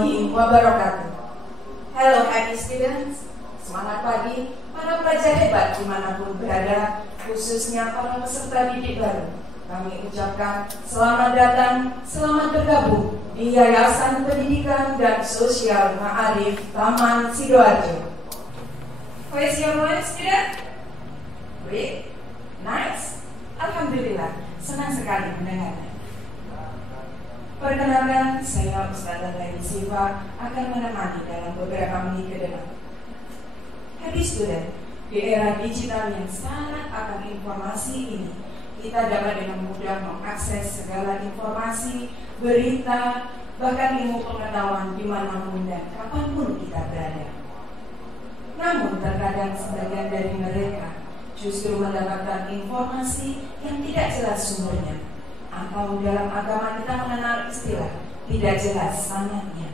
warahmatullahi wabarakatuh. Hello happy students, semangat pagi para pelajar hebat dimanapun berada, khususnya para peserta didik baru. Kami ucapkan selamat datang, selamat bergabung di Yayasan Pendidikan dan Sosial Ma'arif Taman Sidoarjo. How is your morning, student? Great, nice, alhamdulillah, senang sekali mendengarnya. Perkenalkan, saya Ustazah Laili Siva akan menemani dalam beberapa menit ke depan. Happy student, di era digital yang syarat akan informasi ini, kita dapat dengan mudah mengakses segala informasi, berita, bahkan ilmu pengetahuan dimanapun dan kapanpun kita berada. Namun terkadang sebagian dari mereka justru mendapatkan informasi yang tidak jelas sumbernya, atau dalam agama kita mengenal istilah tidak jelas sanadnya.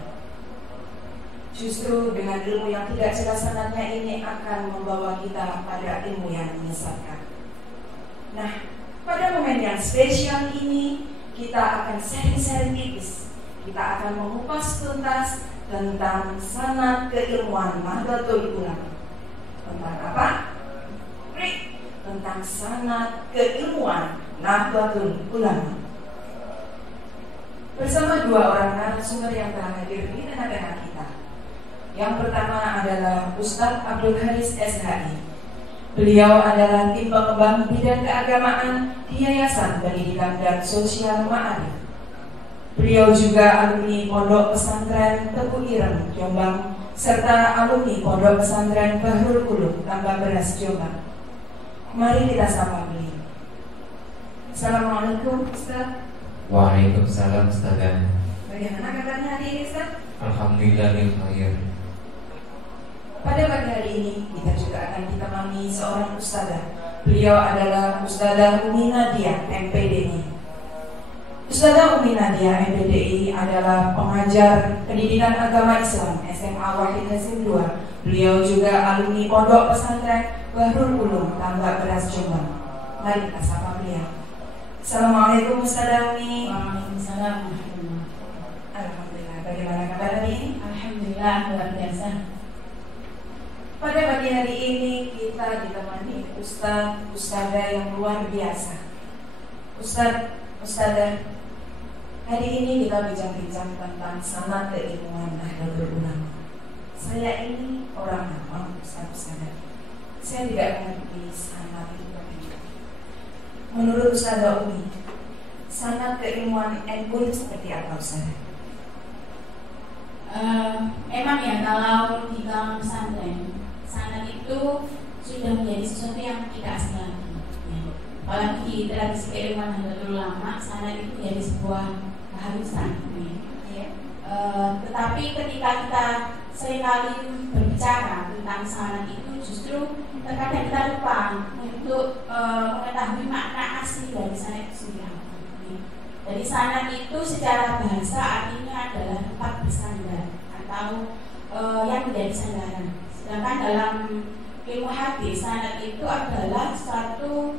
Justru dengan ilmu yang tidak jelas sanadnya ini akan membawa kita pada ilmu yang menyesatkan. Nah, pada momen yang spesial ini kita akan sharing-sharing tipis. Kita akan mengupas tuntas tentang sanad keilmuan Nahdlatul Ulama. Tentang apa? Tentang sanad keilmuan Nahdlatul Ulama. Bersama dua orang narasumber yang telah hadir di tengah-tengah kita. Yang pertama adalah Ustadz Abdul Haris SHI. Beliau adalah tim pengembang bidang keagamaan di Yayasan Pendidikan dan Sosial Ma'arif. Beliau juga alumni Pondok Pesantren Tebu Ireng, Jombang, serta alumni Pondok Pesantren Bahrul Ulum, Tambak Beras, Jombang. Mari kita sapa beliau. Assalamualaikum Ustaz. Waalaikumsalam Ustazah. Bagaimana kabarnya hari ini Ustaz? Alhamdulillah khair. Pada pagi hari ini kita juga akan ditemani seorang ustazah. Beliau adalah Ustazah Umi Nadia, MPDI. Ustazah Umi Nadia, MPDI adalah pengajar pendidikan agama Islam SMA Wahid Hasim 2. Beliau juga alumni Pondok Pesantren Bahrul Ulum, Tambak Beras, Jombang. Mari kita sapa beliau. Assalamualaikum Ustazah Umi. Waalaikumsalam. Alhamdulillah. Bagaimana kabar hari ini? Alhamdulillah luar biasa. Pada pagi hari ini kita ditemani ustazah yang luar biasa. Ustazah, hari ini kita bincang-bincang tentang sanad keilmuan Nahdlatul Ulama. Saya ini orang awam, ustazah. Saya tidak mengerti sanad itu bagaimana. Menurut Ustazah Umi, sanad keilmuan NU seperti apa Ustazah? Memang ya kalau di dalam pesantren sanad itu sudah menjadi sesuatu yang tidak asing lagi. Ya. Apalagi di tradisi keilmuan Nahdlatul Ulama, sanad itu menjadi sebuah keharusan. Ya. Tetapi ketika kita seringkali berbicara tentang sanad itu, justru terkadang kita lupa untuk mengetahui makna asli dari sanad itu sendiri. Ya. Jadi sanad itu secara bahasa artinya adalah tempat bersandar atau yang menjadi sandaran. Sedangkan dalam ilmu hadis, sanad itu adalah suatu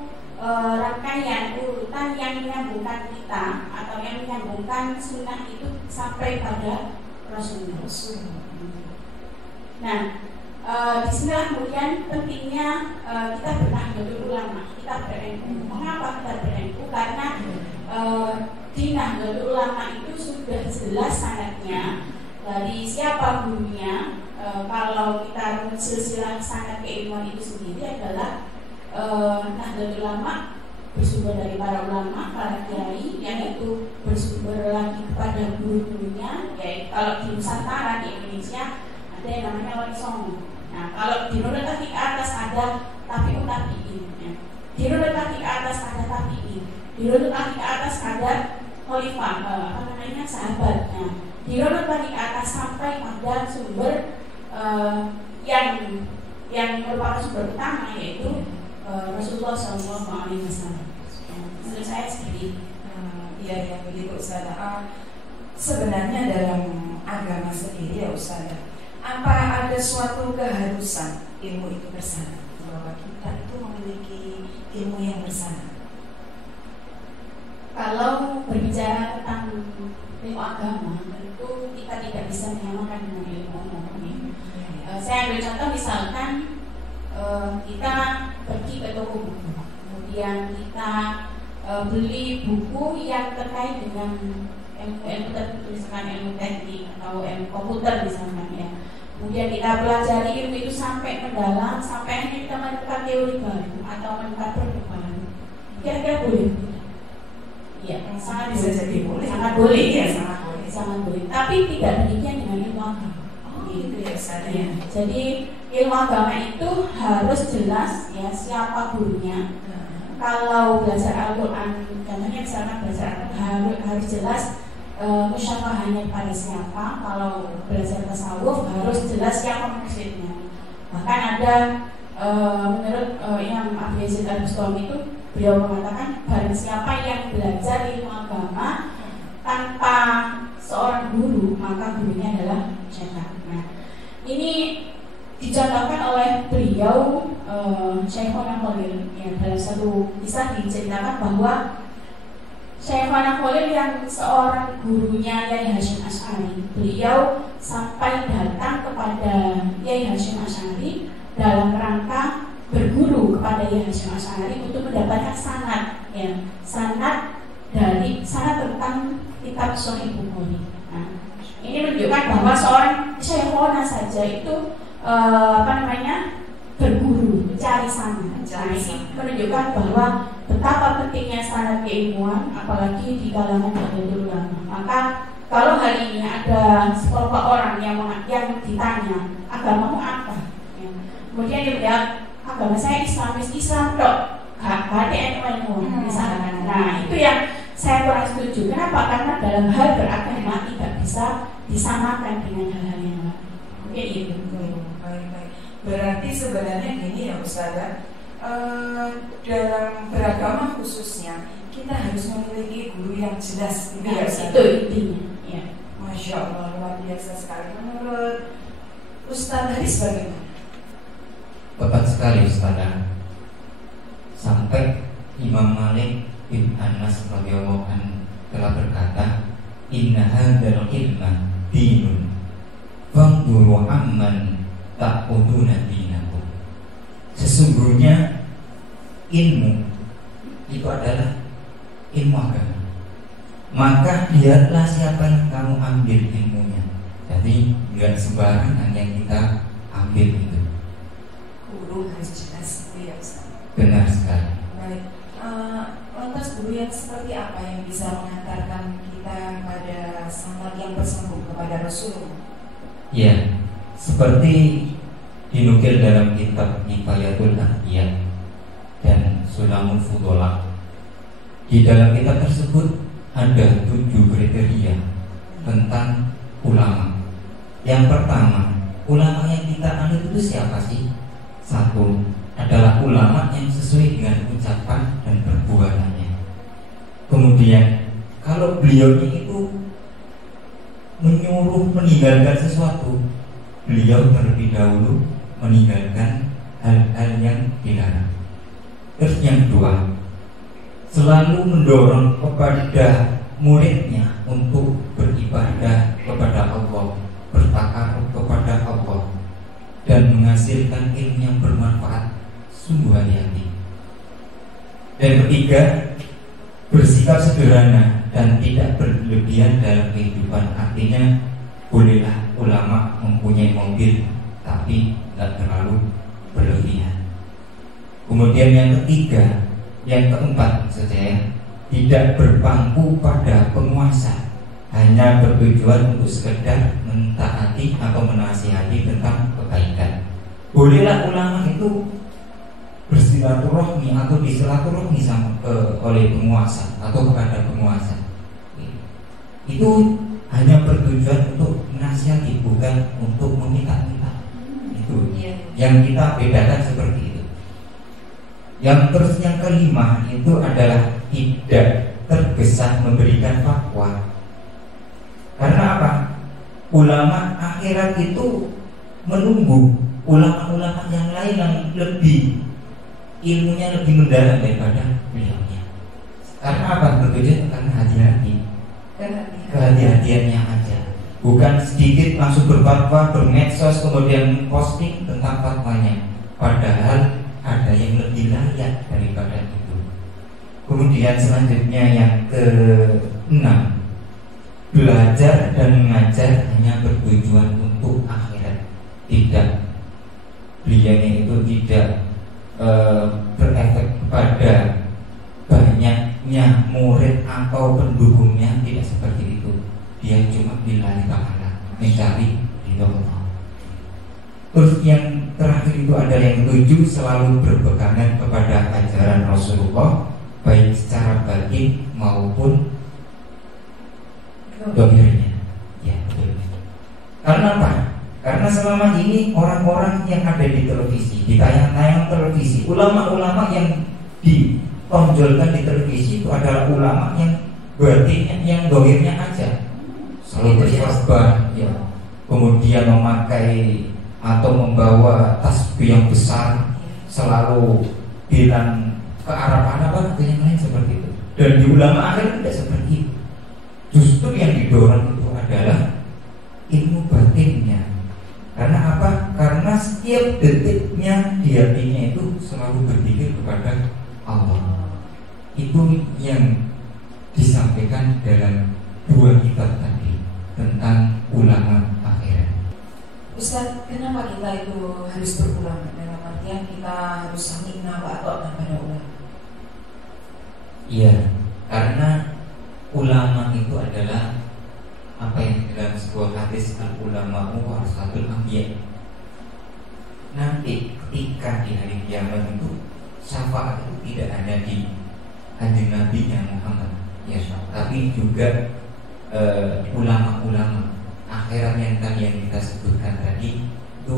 rangkaian urutan yang menyambungkan kita atau yang menyambungkan sunnah itu sampai pada Rasulullah. Nah, disinilah kemudian pentingnya kita bernahdlatul ulama, kita ber-NU. Mengapa kita ber-NU? Karena di Nahdlatul Ulama itu sudah jelas sanadnya dari siapa gurunya. Kalau kita silsilah sanad keilmuan itu sendiri adalah Nahdlatul Ulama bersumber dari para ulama, para kiai, yang itu bersumber lagi kepada guru-gurunya. Yaitu kalau di Nusantara, di Indonesia ada yang namanya wali songo. Nah, kalau di Nurul Taqi ke atas ada tabi'ut tabi'in. Di Nurul Taqi ke atas ada tabi'in. Di Nurul Taqi ke atas ada khalifah, sahabat. Nah, di Nurul Taqi ke atas sampai pada sumber yang merupakan sumber utama, yaitu Rasulullah SAW. Menurut saya seperti Iya begitu Ustazah. Sebenarnya dalam agama sendiri ya Ustazah, apa ada suatu keharusan ilmu itu bersama, bahwa kita itu memiliki ilmu yang bersama? kalau berbicara tentang ilmu agama tentu kita tidak bisa menyamakan dengan ilmu umum. Saya ambil contoh misalkan kita pergi ke toko buku, kemudian kita beli buku yang terkait dengan ilmu tertentu, misalkan ilmu teknik atau ilmu komputer misalkan ya. Kemudian kita pelajari ilmu itu sampai mendalam, sampai akhirnya kita menemukan teori baru atau menemukan produk baru. Kira-kira boleh? Iya, sangat bisa jadi boleh. Sangat boleh ya, sangat boleh. Sangat boleh. Tapi tidak demikian dengan ilmu agama. Gitu ya, Ya. Jadi ilmu agama itu harus jelas ya siapa gurunya. Kalau belajar Al-Quran, contohnya misalkan belajar Al-Quran harus jelas musyafahannya pada siapa. Kalau belajar tasawuf harus jelas siapa mursyidnya. Bahkan ada menurut Imam Abu Yazid Al-Bustami itu beliau mengatakan barang siapa yang belajar ilmu agama tanpa seorang guru maka gurunya adalah syaitan. Nah, ini dicontohkan oleh beliau Syekhona Khalil ya, dalam satu kisah diceritakan bahwa Syekhona Khalil yang seorang gurunya Yai Hasyim Asy'ari, beliau sampai datang kepada Yai Hasyim Asy'ari dalam rangka berguru kepada Yai Hasyim Asy'ari untuk mendapatkan sanad ya, sanad tentang kitab Sahih Bukhari. Nah, ini menunjukkan bahwa seorang syekhona saja itu berguru, mencari sanad. Nah, ini menunjukkan bahwa betapa pentingnya sanad keilmuan, apalagi di kalangan nahdlatul ulama. Maka kalau hari ini ada sekelompok orang yang ditanya agamamu apa, ya. Kemudian dia bilang agama saya Islam dok, gak ada ilmu misalkan. Nah, itu yang saya kurang setuju. Kenapa? Karena dalam hal beragama tidak bisa disamakan dengan hal-hal yang lain. Oke, itu. Baik. Berarti sebenarnya gini ya Ustazah, dalam beragama khususnya kita harus memiliki guru yang jelas. Itu intinya. Ya. Masya Allah, luar biasa sekali. Menurut Ustaz Haris bagaimana? Tepat sekali Ustazah. Sampai Imam Malik bin Anas radhiyallahu anhu telah berkata, inna hadzal ilma dinun fanzuru amman ta'uduna dinakum. Sesungguhnya ilmu itu adalah ilmu agama, maka lihatlah siapa yang kamu ambil ilmunya. Jadi enggak sembarangan yang kita ambil itu. Guru harus jelas, ya Ustaz. Benar sekali. Baik. Lantas guru yang seperti apa yang bisa mengantarkan kita pada sanad yang bersambung kepada Rasulullah? Ya, seperti dinukil dalam kitab Nifayatul Anbiya dan Sulamul Fudolah. Di dalam kitab tersebut ada 7 kriteria tentang ulama. Yang pertama, ulama yang kita anut itu siapa sih? Satu adalah ulama yang sesuai dengan ucapan dan perbuatannya. Kemudian kalau beliaunya itu menyuruh meninggalkan sesuatu, beliau terlebih dahulu meninggalkan hal-hal yang dilarang. Terus yang kedua, selalu mendorong kepada muridnya untuk beribadah kepada Allah, bertakarub kepada Allah, dan menghasilkan ilmu yang bermanfaat. Sungguh hati-hati. Dan ketiga, bersikap sederhana dan tidak berlebihan dalam kehidupan. Artinya bolehlah ulama mempunyai mobil, tapi tidak terlalu berlebihan. Kemudian yang ketiga, yang keempat saja, tidak berpangku pada penguasa, hanya bertujuan untuk sekedar mentaati atau menasihati tentang kebaikan. Bolehlah ulama itu bersilaturahmi atau disilaturahmi oleh penguasa atau kepada penguasa. Itu hanya bertujuan untuk menasihati, bukan untuk meminta-minta. Itu yang kita bedakan seperti itu. Yang kelima itu adalah tidak tergesa memberikan fatwa. Karena apa? Ulama akhirat itu menunggu ulama-ulama yang lain yang lebih ilmunya lebih mendalam daripada beliaunya. Karena apa? Berbeda karena hati-hati. kehati-hatiannya aja. Bukan sedikit langsung berfatwa, bermedsos, kemudian posting tentang fatwanya. Padahal ada yang lebih layak daripada itu. Kemudian selanjutnya yang ke-6, belajar dan mengajar hanya bertujuan untuk akhirat. Tidak, beliaunya itu tidak berefek pada banyaknya murid atau pendukungnya, tidak seperti itu. Dia cuma billahi ta'ala, mencari ridho Allah. Terus yang terakhir itu adalah yang ke-7, selalu berpegangan kepada ajaran Rasulullah, baik secara batin maupun dohirnya. Ya, betul. Karena apa? Karena selama ini orang-orang yang ada di televisi, di tayang-tayang televisi, ulama-ulama yang ditonjolkan di televisi itu adalah ulama yang batinnya, yang dohirnya aja, selalu berkorban, ya. Kemudian memakai atau membawa tasbih yang besar, selalu bilang ke arah mana atau yang lain seperti itu. Dan di ulama akhir tidak seperti itu. Justru yang didorong itu adalah ilmu batinnya. Karena apa? Karena setiap detiknya di hatinya itu selalu berpikir kepada Allah. Itu yang disampaikan dalam 2 kitab tadi tentang ulama akhirat. Ustaz, kenapa kita itu harus berulama? Dalam artian kita harus samina wa ata'na pada ulama. Iya, karena ulama itu adalah apa yang dalam sebuah hadis, al ulama'u warasatul anbiya. Nanti ketika di hari kiamat itu syafaat itu tidak hanya di kanjeng Nabi yang Muhammad, ya, tapi juga ulama-ulama akhirat yang tadi yang kita sebutkan tadi itu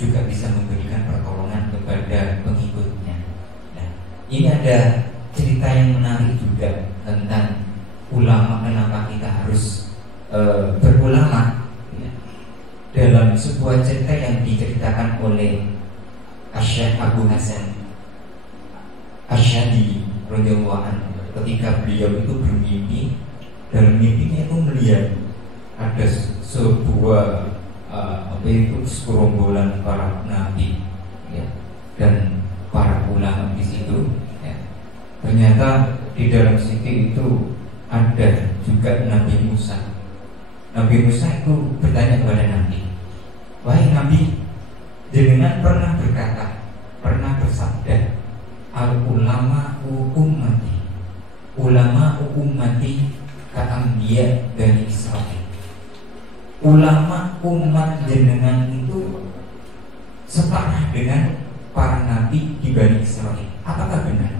juga bisa memberikan pertolongan kepada pengikutnya. Nah, ini ada cerita yang menarik juga tentang ulama, kenapa kita harus berulama, ya. Dalam sebuah cerita yang diceritakan oleh Syekh Abu Hasan Asy'ari radhiyallahu anhu, ketika beliau itu bermimpi, dalam mimpinya itu melihat ada sebuah segerombolan para nabi, ya, dan para ulama di situ, ya. Ternyata di dalam situ itu ada juga Nabi Musa. Nabi Musa itu bertanya kepada Nabi, wahai Nabi, jenengan pernah berkata, pernah bersabda, al ulama ummati, ulama ummati ka'ambiya dari Israel. Ulama umat jenengan itu separah dengan para nabi di Bani Israel. Apakah benar?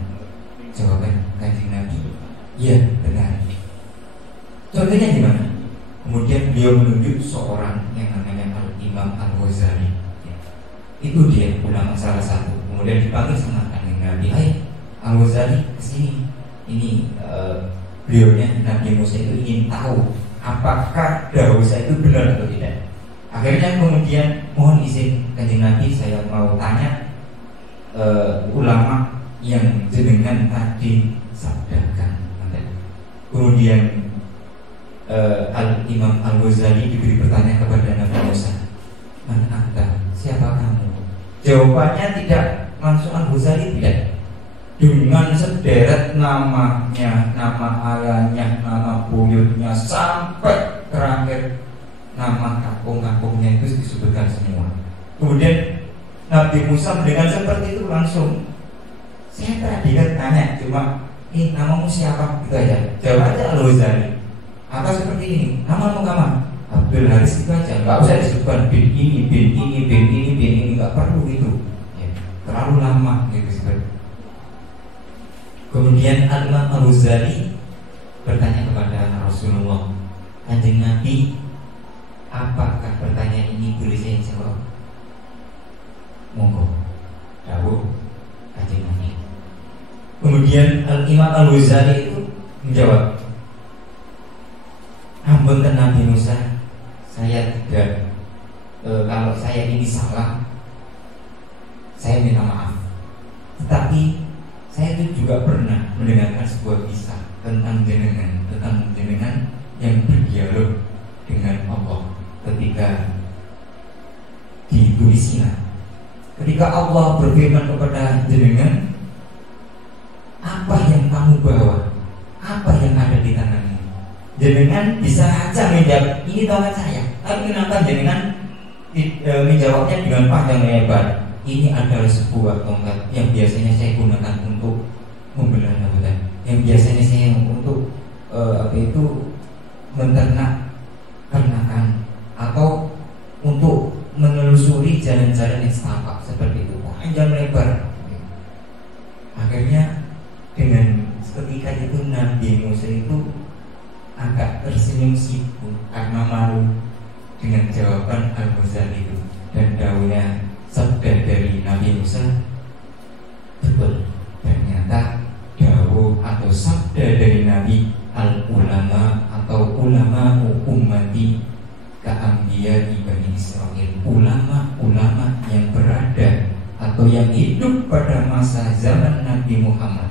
Jawaban kanjeng Nabi, ya benar. Contohnya gimana? Kemudian beliau menunjuk seorang yang namanya Al-Imam Al-Ghazali, ya. Itu dia ulama salah satu. Kemudian dipanggil sama kanjeng Nabi, hai Al-Ghazali, kesini. Ini beliaunya Nabi Musa itu ingin tahu apakah dawuh saya itu benar atau tidak. Akhirnya kemudian mohon izin kanjeng Nabi, saya mau tanya ulama yang jenengan tadi sabdakan. Kemudian Al-Imam Al-Ghazali diberi pertanyaan kepada Nabi Musa, man anta, siapa kamu? Jawabannya tidak langsung Al-Ghazali, tidak, dengan sederet namanya, nama ayahnya, nama buyutnya, sampai terakhir nama kampung-kampungnya itu disebutkan semua. Kemudian Nabi Musa mendengar seperti itu langsung, saya tadi kan tanya cuma, namamu siapa? Gitu aja. Jawab aja Al-Ghazali. Atau seperti ini, namamu kamu? Abdul Haris, itu aja. Gak usah disebutkan bin ini, bin ini, bin ini, bin ini. Gak perlu itu, ya, terlalu lama gitu seperti. Kemudian Al-Imam Al-Ghazali bertanya kepada Rasulullah, kanjeng Nabi, apakah pertanyaan ini boleh saya jawab? Monggo, dawuh kanjeng Nabi. Kemudian Al-Imam Al-Ghazali itu menjawab, ampun Nabi Musa, saya tidak, kalau saya ini salah, saya minta maaf. Tetapi saya itu juga pernah mendengarkan sebuah kisah tentang jenengan yang berdialog dengan Allah ketika ditulis Sinai. Ketika Allah berfirman kepada jenengan, apa yang kamu bawa, apa yang ada di tanganmu? Jenengan bisa aja menjawab, ini tongkat saya. Tapi kenapa jenengan menjawabnya dengan panjang lebar? Ini adalah sebuah tongkat yang biasanya saya gunakan untuk membelah hutan, yang biasanya saya untuk menternak ternakan, atau untuk menelusuri jalan-jalan yang setapak seperti itu, panjang lebar. Akhirnya dengan ketika itu Nabi Musa itu agak tersenyum sibuk karena malu dengan jawaban Al-Ghazali itu, dan daunnya sabda dari Nabi Musa betul. Ternyata dawuh atau sabda dari Nabi, al-ulama atau ulama ummati ka'ambiya di Bani Israil, ulama-ulama yang berada atau yang hidup pada masa zaman Nabi Muhammad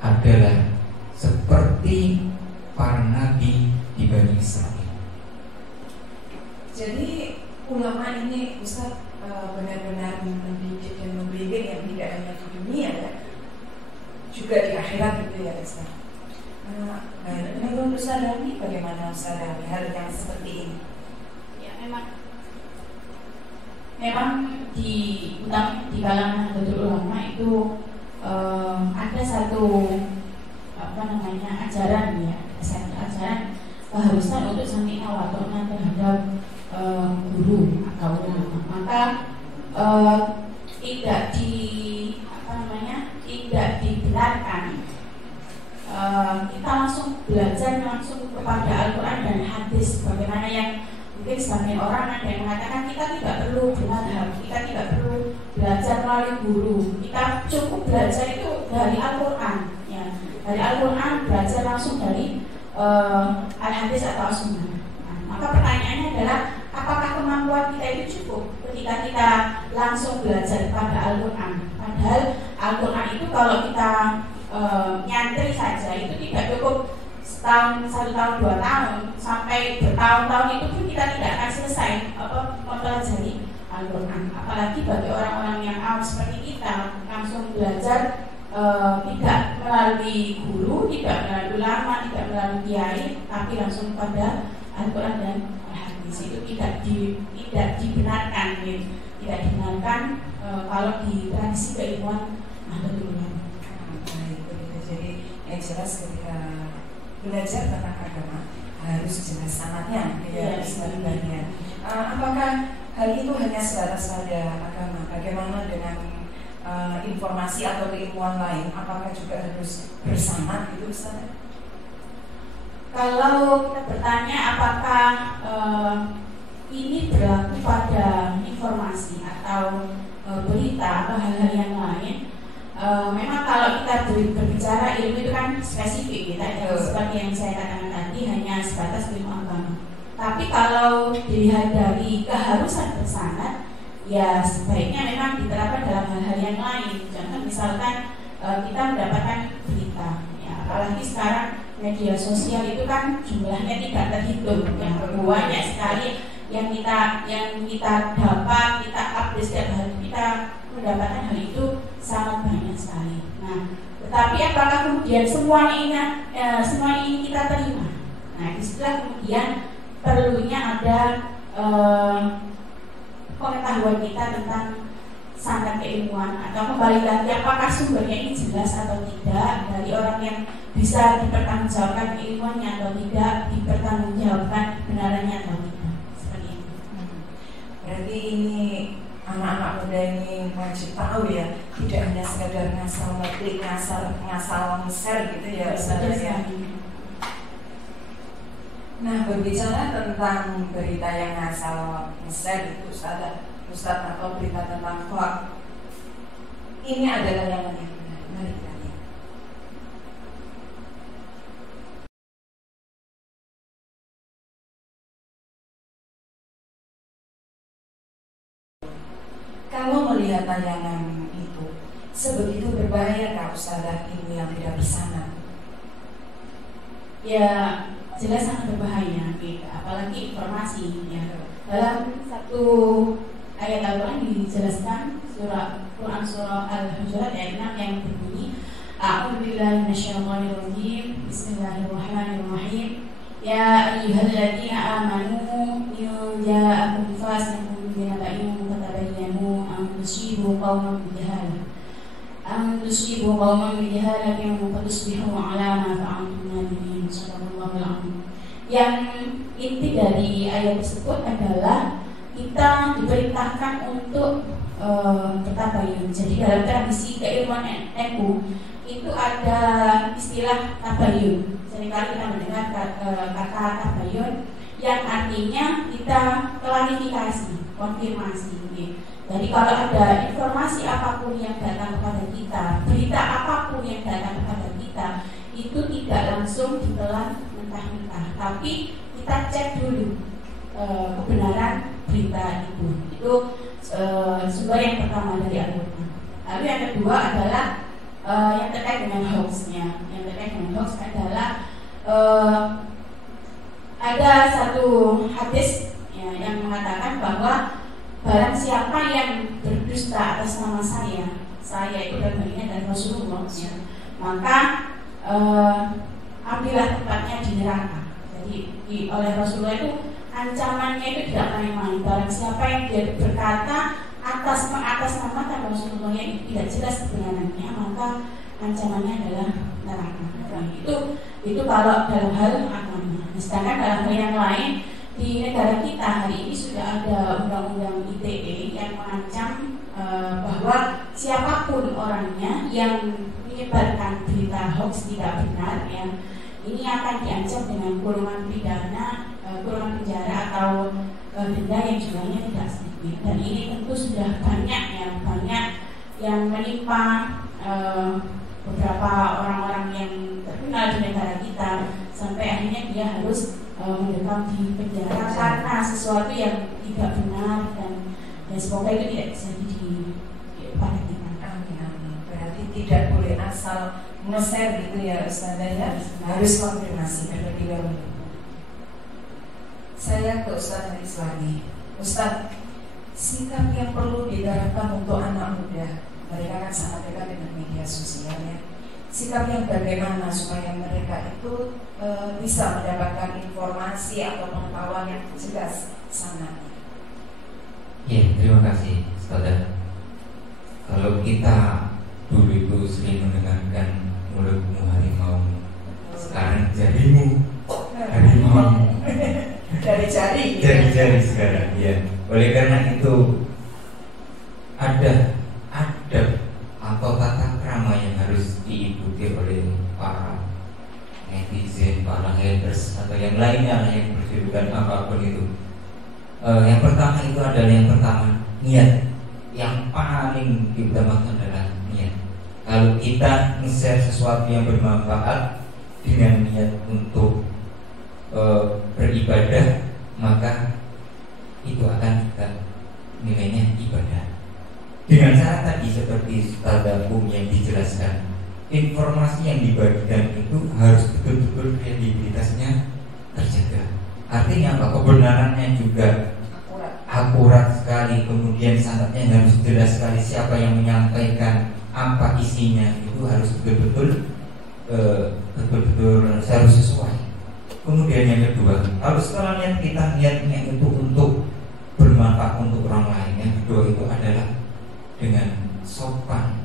adalah seperti para nabi di Bani Israil. Jadi ulama ini Ustaz benar-benar mendidik dan membimbing yang tidak hanya di dunia ya, juga di akhirat gitu ya Ustaz. Menurut Ustaz ini bagaimana Ustaz hal yang seperti ini? Ya memang di kalangan Nahdlatul Ulama itu ada satu ajaran ya, ajaran keharusan untuk sami'na wa ta'na terhadap guru atau ulama. Maka tidak dibenarkan kita langsung belajar langsung kepada Al-Quran dan hadis. Bagaimana yang mungkin sebagian orang ada yang mengatakan kita tidak perlu belajar, kita tidak perlu belajar melalui guru, kita cukup belajar itu dari Al-Quran ya. Dari Al-Quran belajar langsung dari Al-Hadis atau As-Sunnah. Maka pertanyaannya adalah apakah kemampuan kita itu cukup ketika kita langsung belajar pada Al-Quran? Padahal Al-Quran itu kalau kita nyantri saja itu tidak cukup setahun, 1 tahun, 2 tahun, sampai bertahun-tahun itu pun kita tidak akan selesai mempelajari Al-Quran. Apalagi bagi orang-orang yang awam seperti kita langsung belajar tidak melalui guru, tidak melalui ulama, tidak melalui kiai, tapi langsung pada Al-Quran dan Al-Hadis. Itu tidak dibenarkan, tidak dibenarkan kalau di tradisi keilmuan Nahdlatul Ulama. Jadi yang jelas ketika belajar tentang agama harus jelas sanatnya, ya. Apakah hal itu hanya sebatas pada agama? Bagaimana dengan informasi atau keilmuan lain? Apakah juga harus bersanad itu Ustaz? Kalau kita bertanya apakah ini berlaku pada informasi atau berita atau hal-hal yang lain, memang kalau kita berbicara ilmu itu kan spesifik ya, seperti yang saya katakan tadi hanya sebatas ilmu agama. Tapi kalau dilihat dari keharusan bersanad, ya sebaiknya memang diterapkan dalam hal-hal yang lain. Contoh misalkan kita mendapatkan berita, ya, apalagi sekarang media sosial itu kan jumlahnya tidak terhitung, ya, banyak sekali yang kita dapat, kita update setiap hari, kita mendapatkan hal itu sangat banyak sekali. Nah, tetapi apakah kemudian semua ini kita terima? Nah, disitulah kemudian perlunya ada pengetahuan kita tentang sanad keilmuan, atau kembali lagi apakah sumbernya ini jelas atau tidak, dari orang yang bisa dipertanggungjawabkan keilmuannya atau tidak, dipertanggungjawabkan kebenarannya atau tidak. Seperti itu. Berarti ini anak-anak muda ini wajib tahu ya, tidak hanya sekadar ngasal ngetik, ngasal share gitu ya Ustaz ya. Nah, berbicara tentang berita yang ngasal share itu Ustaz atau berita tentang hoax, ini adalah yang benar. Mari kita lihat. Kalau melihat tayangan itu, sebegitu berbahaya Kak Ustazah ilmu yang tidak bersanad? Ya, jelas sangat berbahaya, gitu. Apalagi informasi. Ya. Dalam satu ayat Al-Quran dijelaskan Quran surah Al-Hujurat ayat 6 yang berbunyi, A'udzu billahi minasyaitonir rajim. Bismillahirrahmanirrahim. Ya ayyuhalladzina amanu in ja'akum fasiqun binaba'in fatabayyanu an tusibu qauman bijahalatin fatusbihu 'ala ma fa'altum nadimin. Shadaqallahul 'azim. Yang inti dari ayat tersebut adalah kita diperintahkan untuk bertabayun. Jadi dalam tradisi keilmuan NU itu ada istilah tabayun. Seringkali kita mendengar kata tabayun yang artinya kita klarifikasi, konfirmasi. Jadi kalau ada informasi apapun yang datang kepada kita, berita apapun yang datang kepada kita, itu tidak langsung ditelan mentah-mentah, tapi kita cek dulu kebenaran berita itu. Itu sumber yang pertama dari Al-Quran. Lalu yang kedua adalah yang terkait dengan hoaxnya. Yang terkait dengan hoax adalah ada satu hadis ya, yang mengatakan bahwa barang siapa yang berdusta atas nama saya itu berbandingnya dari Rasulullah, ya, maka ambillah tempatnya di neraka. Jadi oleh Rasulullah itu ancamannya itu tidak main-main. Barang siapa yang dia berkata mengatasnamakan Rasulullah yang tidak jelas kebenarannya, maka ancamannya adalah neraka. Nah, itu kalau dalam hal agama. Sedangkan dalam hal yang lain di negara kita hari ini sudah ada undang-undang ITE yang mengancam bahwa siapapun orangnya yang menyebarkan berita hoax tidak benar, ya, ini akan diancam dengan kurungan pidana, kurungan penjara atau denda yang jumlahnya tidak sedikit. Dan ini tentu sudah banyak yang menimpa beberapa orang-orang yang terkenal di negara kita, sampai akhirnya dia harus mendekam di penjara karena sesuatu yang tidak benar, dan semoga itu tidak bisa diperhatikan. Amin. Berarti tidak boleh asal nge-share gitu ya Ustazah, ya, harus konfirmasi terlebih dahulu. Saya ke Ustaz Haris lagi. Ustaz, sikap yang perlu diterapkan untuk anak muda, mereka kan sangat dekat dengan media sosial, ya. Sikap yang bagaimana supaya mereka itu bisa mendapatkan informasi atau pengetahuan yang jelas sangat. Ya, terima kasih Saudara. Kalau kita dulu itu sering mendengarkan mulutmu harimau, sekarang jarimu harimau. Dari jari sekarang, ya. Oleh karena itu ada atau tata krama yang harus diikuti oleh para netizen, para haters atau yang lainnya yang berkedudukan apapun itu. Yang pertama itu adalah niat. Yang paling diutamakan adalah niat. Kalau kita nge-share sesuatu yang bermanfaat dengan niat untuk beribadah, maka itu akan kita nilainya ibadah. Dengan cara tadi seperti tadabbur yang dijelaskan, informasi yang dibagikan itu harus betul-betul kredibilitasnya terjaga. Artinya apa? Kebenarannya juga akurat sekali, kemudian sanadnya harus jelas sekali, siapa yang menyampaikan, apa isinya, itu harus betul-betul harus sesuai. Kemudian yang kedua, harus kalau kita niatnya itu untuk bermanfaat untuk orang lain. Yang kedua itu adalah dengan sopan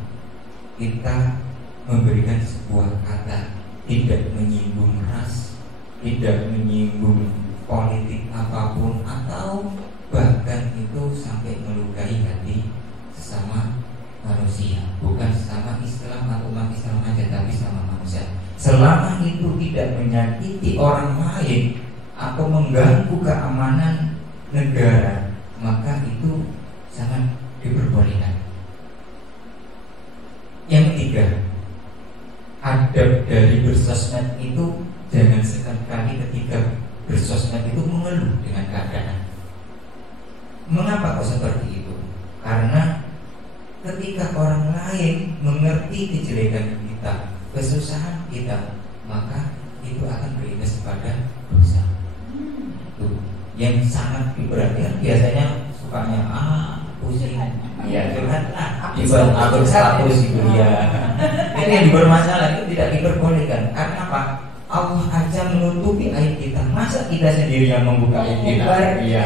kita memberikan sebuah kata, tidak menyinggung ras, tidak menyinggung politik apapun, atau bahkan itu sampai melukai hati sesama manusia. Bukan sesama Islam atau umat Islam aja, tapi sesama manusia. Selama itu tidak menyakiti orang lain atau mengganggu keamanan negara, maka itu sangat diperbolehkan. Yang ketiga, adab dari bersosmed itu jangan sekali-kali ketika bersosmed itu mengeluh dengan keadaan. Mengapa kok seperti itu? Karena ketika orang lain mengerti kejelekan kita, kesusahan kita, maka itu akan berimbas pada upload status itu ya. Ini yang bermasalah itu tidak diperbolehkan. Karena apa? Allah aja menutupi aib kita. Masa kita sendiri yang membuka aib kita? Iya.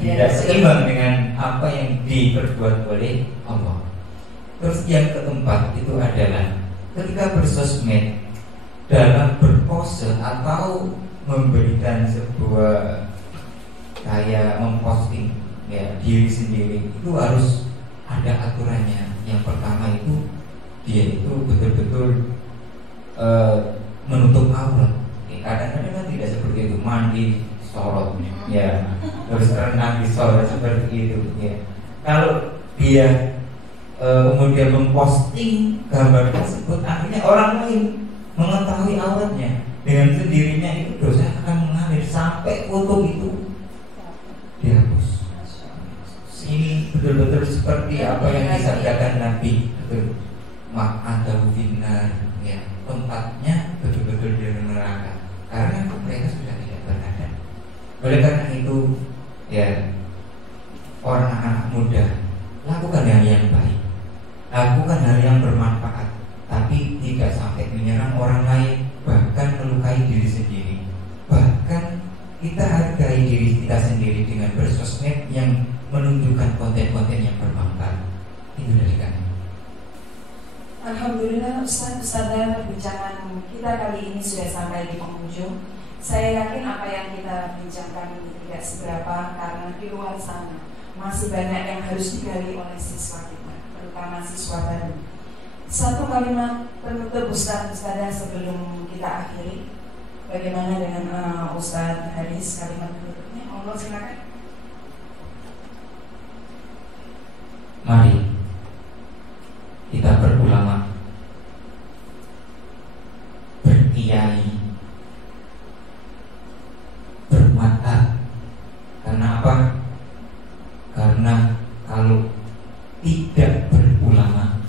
Tidak seimbang dengan apa yang diperbuat oleh Allah. Terus yang keempat itu adalah ketika bersosmed dalam berpose atau memberikan sebuah kayak memposting ya diri sendiri itu harus ada aturannya. Yang pertama itu dia itu betul-betul menutup aurat. Kadang-kadang kan tidak seperti itu, mandi sorot ya, terus renang di sorot seperti itu ya. Kalau dia kemudian memposting gambar tersebut, akhirnya orang lain mengetahui auratnya, dengan sendirinya itu dosa akan mengalir sampai foto itu dihapus. Ini betul-betul seperti apa yang disabdakan Nabi, betul. Ma'adahu finnar ya, tempatnya betul-betul di neraka karena mereka sudah tidak berada. Oleh karena itu ya, orang anak muda lakukan hal yang baik, lakukan hal yang bermanfaat, tapi tidak sampai menyerang orang lain, bahkan melukai diri sendiri. Bahkan kita hargai diri kita sendiri dengan bersosmed yang menunjukkan konten-konten yang bermanfaat. Itu dari kami. Alhamdulillah Ustaz, perbincangan kita kali ini sudah sampai di penghujung. Saya yakin apa yang kita bincangkan ini tidak seberapa, karena di luar sana masih banyak yang harus digali oleh siswa kita, terutama siswa baru. Satu kalimat penutup Ustazah sebelum kita akhiri. Bagaimana dengan Ustaz Haris, kalimat penutupnya? Allah silakan. Mari kita berulama, berkiai, bermadhab. Karena apa? Karena kalau tidak berulama,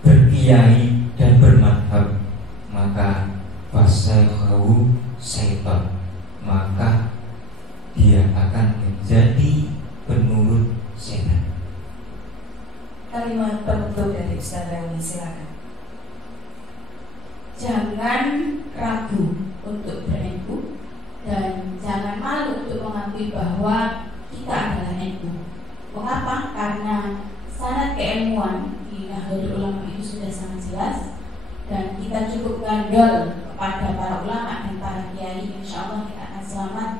berkiai dan bermadhab, maka fasyahu syaitan, maka dia akan menjadi penurut setan. Kalimat penutup dari Ustaz Rawi, silakan. Jangan ragu untuk ber-NU dan jangan malu untuk mengakui bahwa kita adalah NU. Mengapa? Karena syarat keilmuan di Nahdlatul Ulama itu sudah sangat jelas, dan kita cukup gandol kepada para ulama dan para kiai. Insya Allah kita akan selamat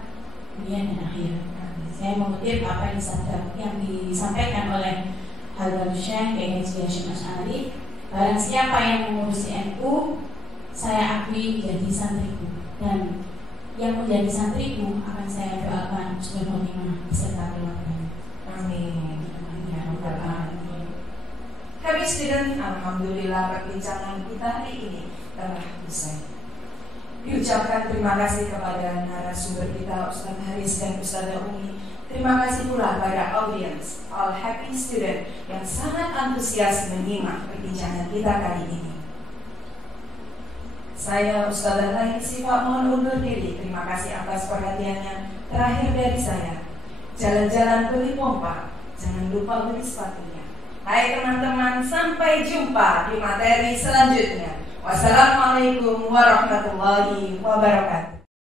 dunia dan akhir. Saya mengutip apa yang disampaikan oleh Hadratus Syekh Kiai Haji Hasyim Asy'ari, barang siapa yang mengurusi NU, saya akui jadi santriku, dan yang menjadi santriku akan saya doakan husnul khotimah beserta keluarga. Amin. Kami student, alhamdulillah perbincangan kita hari ini telah usai. Diucapkan terima kasih kepada narasumber kita Ustaz Haris dan Ustazah Umi. Terima kasih pula pada audiens all happy student yang sangat antusias menyimak perbincangan kita kali ini. Saya Ustazah Lain Siva mohon undur diri. Terima kasih atas perhatiannya. Terakhir dari saya, jalan-jalan beli pompa, jangan lupa beli sepatunya. Hai teman-teman, sampai jumpa di materi selanjutnya. Wassalamualaikum warahmatullahi wabarakatuh.